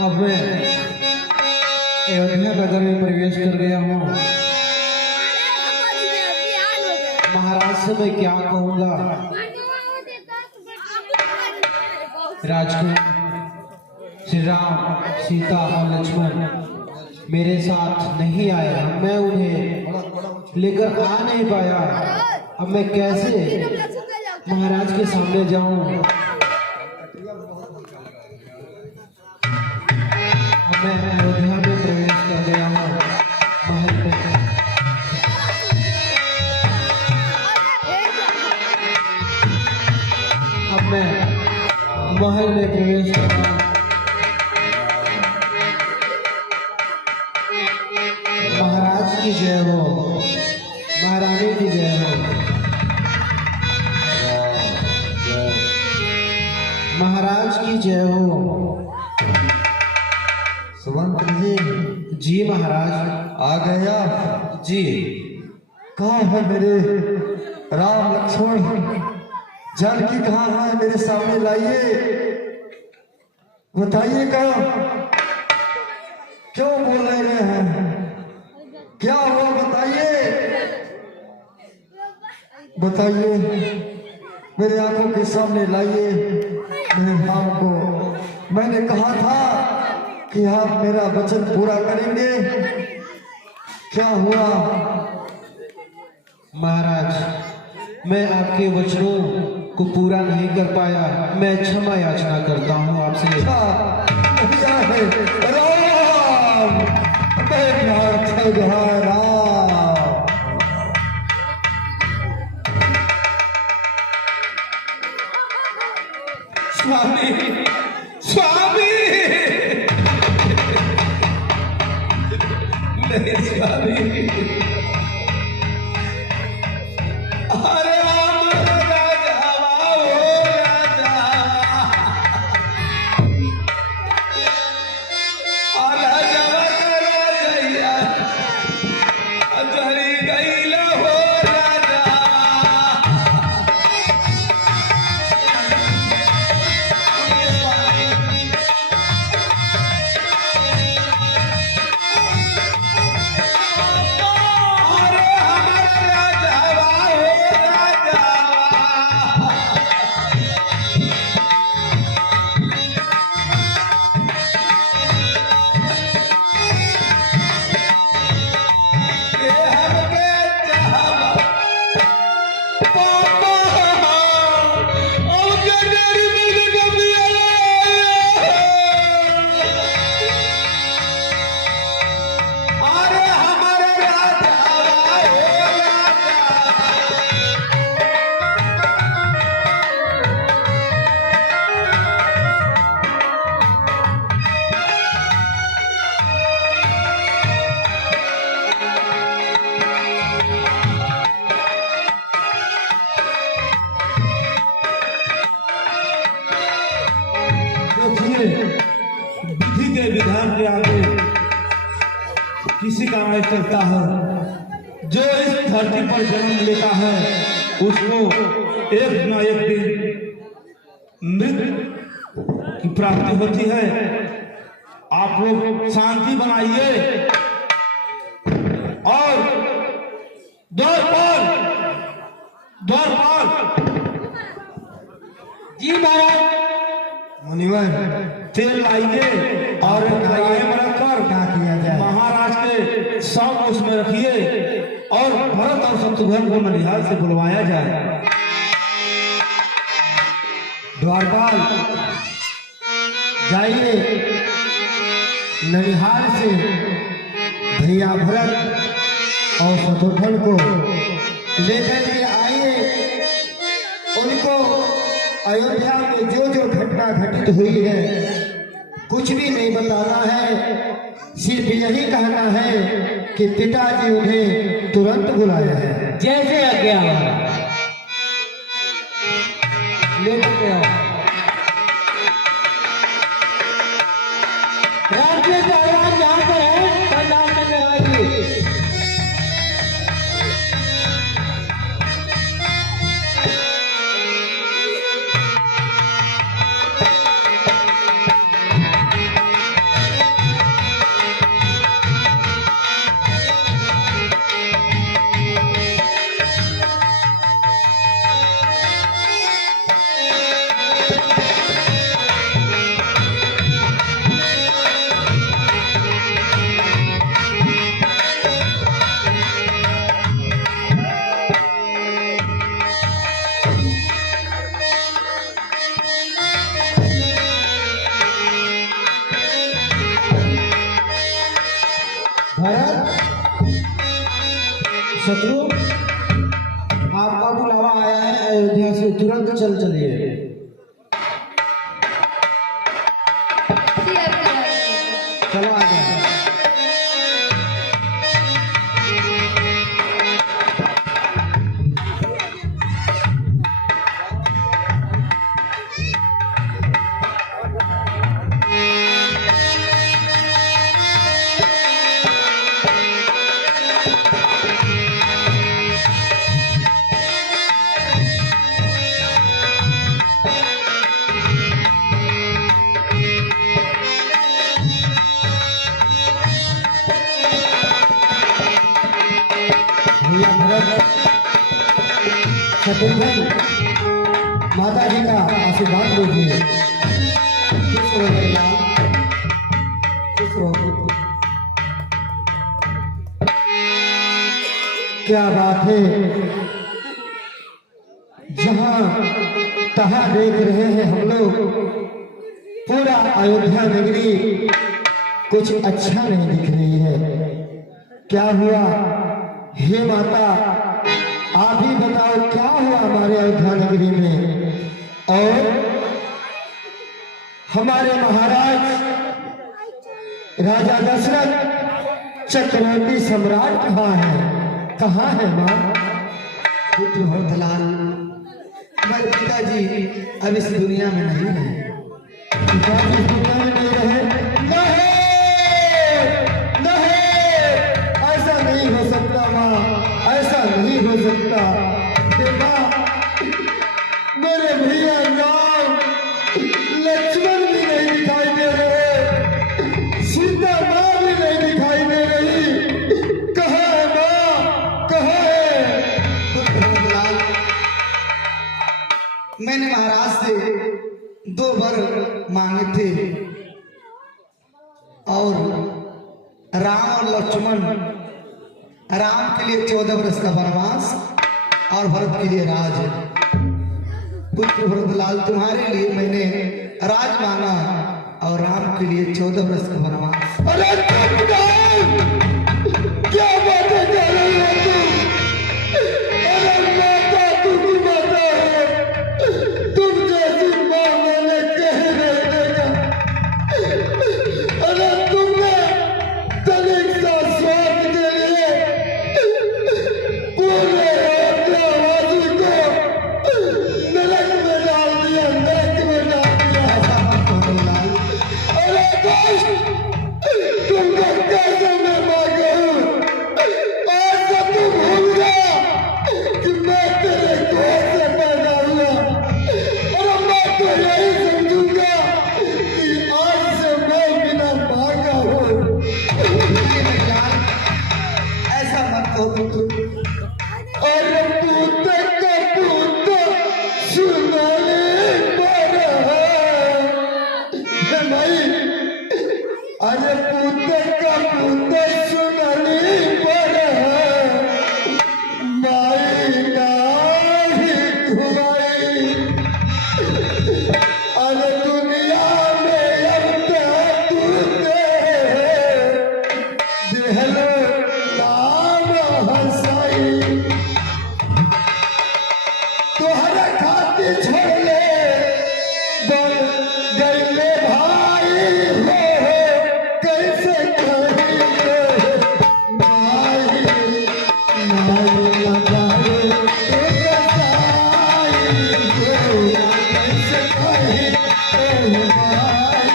अब मैं अयोध्या नगर में प्रवेश कर गया हूँ। महाराज से मैं क्या कहूँगा। राजकुमार श्री राम, सीता और लक्ष्मण मेरे साथ नहीं आए। मैं उन्हें लेकर आ नहीं पाया। अब मैं कैसे महाराज के सामने जाऊं। अब मैं अयोध्या में प्रवेश कर गया हूँ महल में। अब मैं महल में प्रवेश कर रहा हूँ। महाराज की जय हो, महारानी की जय हो। महाराज की जय हो। सुमंत जी। जी महाराज। आ गया जी। कहाँ है मेरे राम लक्ष्मण? जानकी कहाँ है? मेरे सामने लाइए, बताइएगा क्यों बोल रहे हैं? क्या हुआ बताइए, बताइए, मेरे आंखों के सामने लाइए मेरे राम को। मैंने कहा था कि आप मेरा वचन पूरा करेंगे, क्या हुआ? महाराज मैं आपके वचनों को पूरा नहीं कर पाया। मैं क्षमा याचना करता हूँ आपसे। राम, राम। स्वामी, स्वामी, नहीं स्वामी। अरे राम राजा हो राजा, राजा राजैया जरी गईला हो राजा। विधि के विधान के आगे किसी का नहीं चलता है। जो इस धरती पर जन्म लेता है उसको एक न एक दिन मृत्यु की प्राप्ति होती है। आप लोग शांति बनाइए और द्वारपाल जी महाराज मुनिवर तेल लाइए और कढ़ाई में रखकर क्या किया जाए? महाराज के सब उसमें रखिए और भरत और शत्रुघ्न को ननिहाल से बुलवाया जाए। द्वारपाल जाइए, ननिहाल से भैया भरत और शत्रुघ्न को लेकर के आइए। उनको अयोध्या में जो जो घटना घटित हुई है कुछ भी नहीं बताना है, सिर्फ यही कहना है कि पिताजी उन्हें तुरंत बुलाया है। जैसे आज्ञा लेके आओ। राज्य का आवाज जहाँ पर है पंडाल में आइए। शत्रु, आपका बुलावा आया है अयोध्या से, तुरंत चलिए। चलो आ जाए। भैया भरत, शत्रुघ्न, माता जी का आशीर्वाद लीजिए। खुश रहो भैया, खुश रहो। क्या बात है, जहां तहां देख रहे हैं हम लोग, पूरा अयोध्या नगरी कुछ अच्छा नहीं दिख रही है। क्या हुआ हे माता, आप ही बताओ क्या हुआ हमारे अयोध्या नगरी में, और हमारे महाराज राजा दशरथ चक्रवर्ती सम्राट कहाँ है माँ? पुत्र भरतलाल, मेरे पिताजी अब इस दुनिया में नहीं रहे। पिताजी इस दुनिया में नहीं रहे? नहीं, ऐसा नहीं हो सकता माँ, ऐसा नहीं हो सकता। देखा, मेरे भैया राम लक्ष्मण भी नहीं दिखाई दे रहे, सीता माँ भी नहीं दिखाई दे रही। कहाँ है माँ, कहाँ है? पुत्र भरतलाल, मैंने महाराज से 2 वर मांगे थे, और राम और लक्ष्मण, राम के लिए 14 वर्ष का वनवास और भरत के लिए राज। पुत्र भरतलाल, तुम्हारे लिए मैंने राज मांगा और राम के लिए 14 वर्ष का वनवास। अरे क्या बातें कर रही हो तुम? अरे माता, तुम माता हो, तुम जैसी माँ मैंने कहीं नहीं देखा। अरे तुमने तनिक सा स्वाद के लिए पूरे अयोध्यावासी को नरक में डाल दिया, नरक में डाल दिया। ऐसा मत कहो भरतलाल। अरे दोस्त, तुमको कैसे मैं मांगा हूँ? आज तो तू भूल गया कि मैं तेरे गोद से पैदा हुआ, और मैं तो यही समझूंगा कि आज से मैं बिना मांगा हूँ। नहीं भरतलाल, ऐसा मत कहो पुत्र। अरे पूत का पूत सुनाने पर है नहीं, अरे पूत का पूत सुनाने पर है, माई नाही घुमाई। अरे दुनिया में अब तक देहलो नाम हंसाई, तोहरा खातिर छोड़ले बन गईले भाई हो, कैसे कहिए माई माई लगाए तो कसाई हो, कैसे कहिए माई।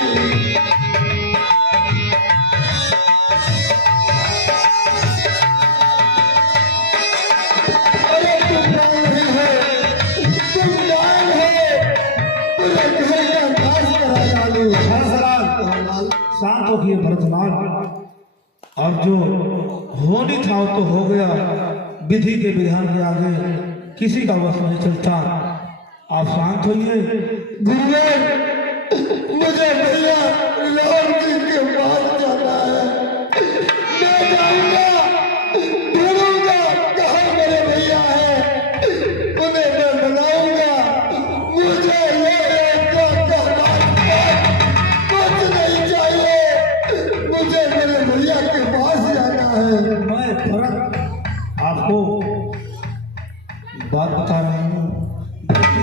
अरे तुम नहीं है, तुम जान है, पूरे घर का नाश करा डालो। भरतलाल, शांत होइए भरतलाल। अब जो होनी था वो तो हो गया, विधि के विधान के आगे किसी का वश नहीं चलता। आप शांत होइए। गुरुदेव, मुझे भैया राम जी के पास जाना है, मैं जाऊंगा, ढूंढूंगा कहाँ मेरे भैया है, उन्हें मैं बनाऊंगा। मुझे ये कुछ नहीं चाहिए, मुझे मेरे भैया के पास जाना है। मैं भरत आपको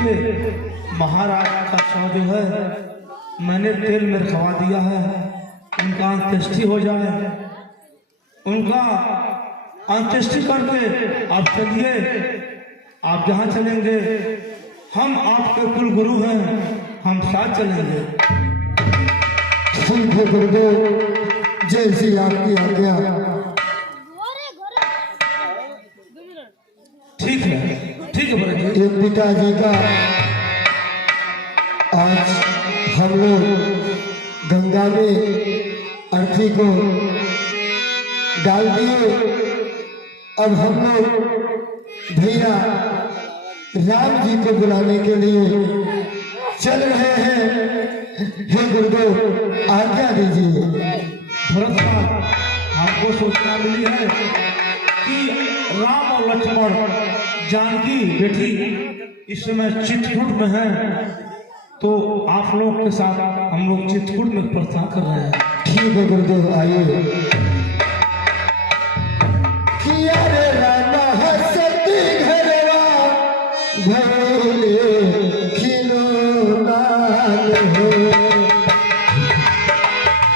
देखिए महाराज का शव जो है मैंने तेल में खवा दिया है, उनका अंत्येष्टि हो जाए। उनका अंत्येष्टि करके आप चलिए, आप जहाँ चलेंगे हम आपके कुल गुरु हैं, हम साथ चलेंगे। ठीक है गुरुदेव, जैसी आपकी आज्ञा। ठीक है भरत जी। ये पिताजी का आज हम लोग गंगा में अर्थी को डाल दिए। अब हम लोग भैया राम जी को बुलाने के लिए चल रहे हैं। हे गुरुदेव आज्ञा दीजिए। भरत साहब, हमको सूचना मिली है कि राम और लक्ष्मण जानकी बेटी इस समय चित्रकूट में है, तो आप लोग के साथ हम लोग चित्रकूट में प्रार्थना कर रहे हैं। ठीक है गुरुदेव, आइए। किया